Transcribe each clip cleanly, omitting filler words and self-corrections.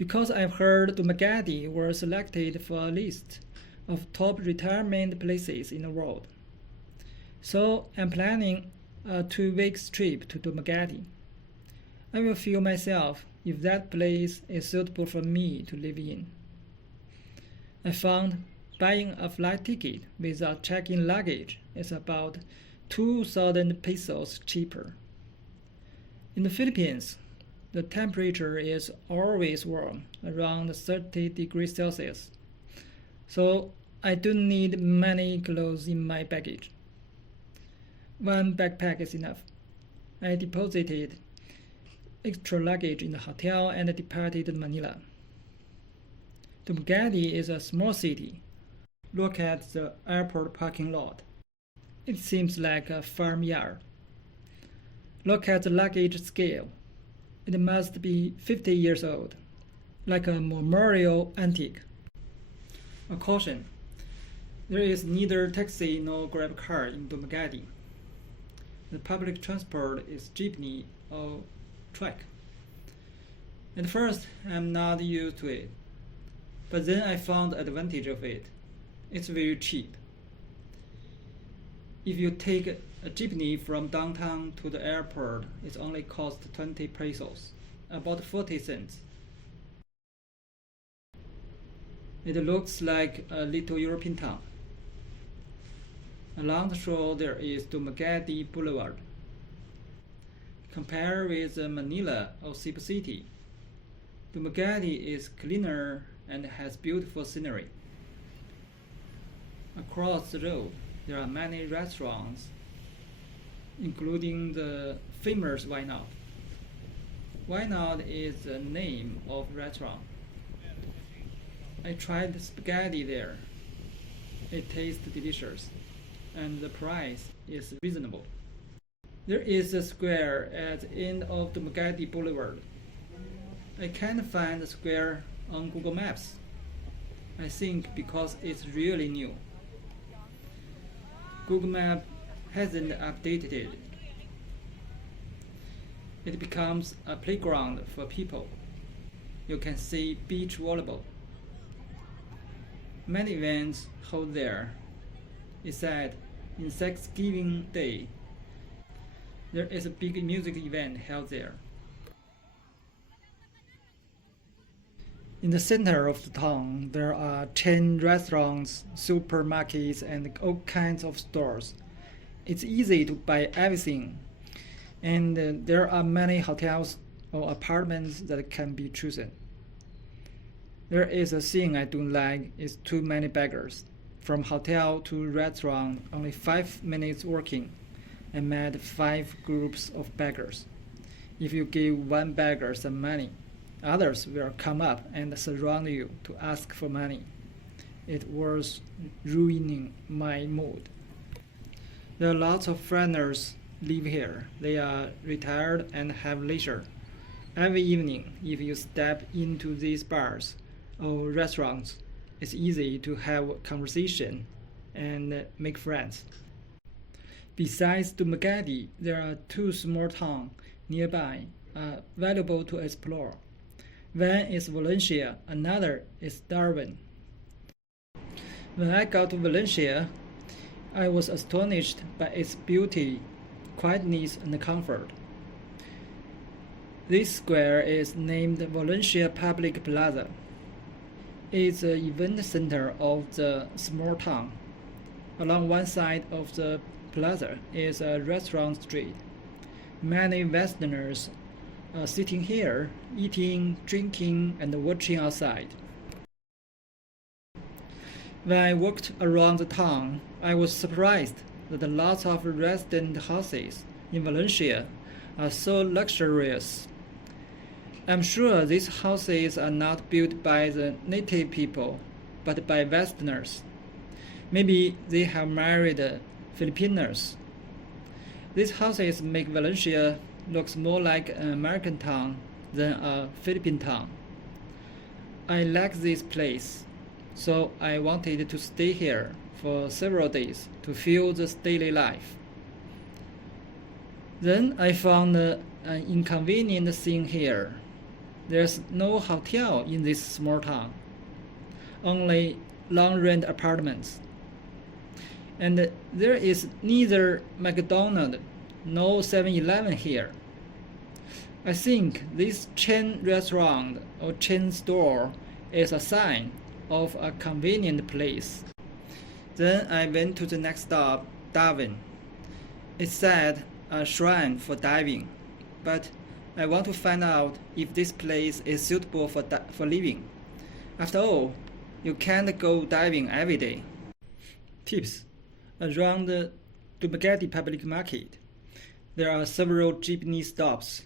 because I've heard Dumaguete was selected for a list of top retirement places in the world. So I'm planning a 2 week trip to Dumaguete. I will feel myself if that place is suitable for me to live in. I found buying a flight ticket without check-in luggage is about 2,000 pesos cheaper. In the Philippines, the temperature is always warm, around 30 degrees Celsius, so I don't need many clothes in my baggage. One backpack is enough. I deposited extra luggage in the hotel and departed Manila. Dumaguete is a small city. Look at the airport parking lot. It seems like a farmyard. Look at the luggage scale. It must be 50 years old, like a memorial antique. A caution: there is neither taxi nor grab car in Dumaguete. The public transport is jeepney or truck. At first, I'm not used to it, but then I found the advantage of it. It's very cheap. If you take a jeepney from downtown to the airport, it only costs 20 pesos, about 40 cents. It looks like a little European town. Along the shore there is Dumaguete Boulevard. Compare with Manila or Cebu City, Dumaguete is cleaner and has beautiful scenery. Across the road there are many restaurants, including the famous Why Not. Why Not is the name of restaurant. I tried spaghetti there. It tastes delicious, and the price is reasonable. There is a square at the end of Dumaguete Boulevard. I can't find the square on Google Maps. I think because it's really new. Google Maps hasn't updated it. It becomes a playground for people. You can see beach volleyball. Many events hold there. It said in Thanksgiving Day, there is a big music event held there. In the center of the town, there are chain restaurants, supermarkets, and all kinds of stores. It's easy to buy everything, and there are many hotels or apartments that can be chosen. There is a thing I don't like, is too many beggars. From hotel to restaurant, only 5 minutes walking. I met 5 groups of beggars. If you give one beggar some money, others will come up and surround you to ask for money. It was ruining my mood. There are lots of foreigners live here. They are retired and have leisure. Every evening, if you step into these bars or restaurants, it's easy to have a conversation and make friends. Besides Dumaguete, there are 2 small towns nearby valuable to explore. One is Valencia, another is Dauin. When I got to Valencia, I was astonished by its beauty, quietness, and comfort. This square is named Valencia Public Plaza. It's the event center of the small town. Along one side of the plaza is a restaurant street. Many Westerners are sitting here, eating, drinking, and watching outside. When I walked around the town, I was surprised that lots of resident houses in Valencia are so luxurious. I'm sure these houses are not built by the native people, but by Westerners. Maybe they have married Filipinos. These houses make Valencia look more like an American town than a Philippine town. I like this place, so I wanted to stay here for several days to feel the daily life. Then I found an inconvenient thing here. There's no hotel in this small town, only long-rent apartments. And there is neither McDonald's nor 7-Eleven here. I think this chain restaurant or chain store is a sign of a convenient place. Then I went to the next stop, Dauin. It said a shrine for diving, but I want to find out if this place is suitable for living. After all, you can't go diving every day. Tips. Around the Dumaguete public market, there are several jeepney stops.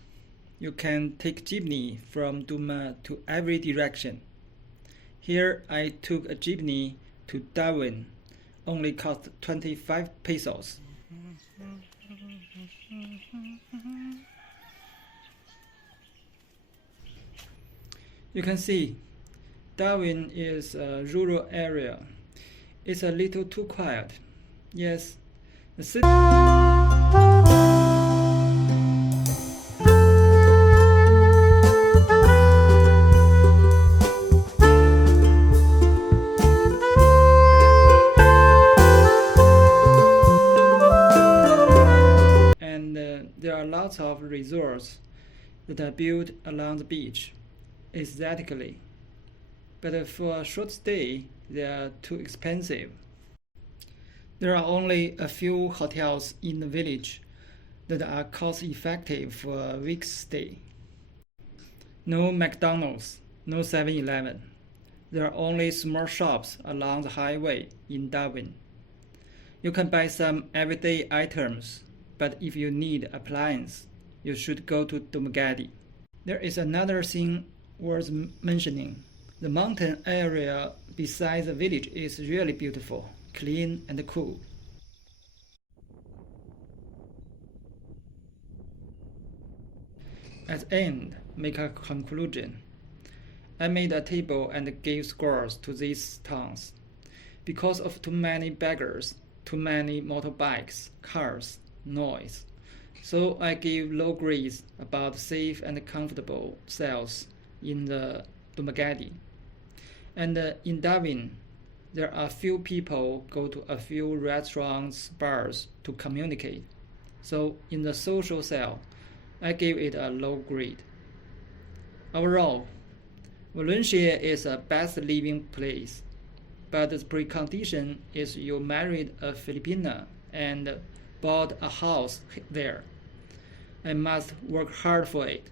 You can take jeepney from Duma to every direction. Here I took a jeepney to Dauin, only cost 25 pesos. You can see, Dauin is a rural area. It's a little too quiet. Yes, the city. And there are lots of resorts that are built along the beach, aesthetically. But for a short stay, they are too expensive. There are only a few hotels in the village that are cost-effective for a week's stay. No McDonald's, no 7-Eleven. There are only small shops along the highway in Dauin. You can buy some everyday items, but if you need appliances, you should go to Dumaguete. There is another thing worth mentioning. The mountain area beside the village is really beautiful, clean and cool. At the end, make a conclusion. I made a table and gave scores to these towns. Because of too many beggars, too many motorbikes, cars, noise. So I gave low grades about safe and comfortable sales in the Dumaguete. And in Dauin, there are few people go to a few restaurants, bars to communicate. So in the social cell, I gave it a low grade. Overall, Valencia is a best living place, but the precondition is you married a Filipina and bought a house there. I must work hard for it.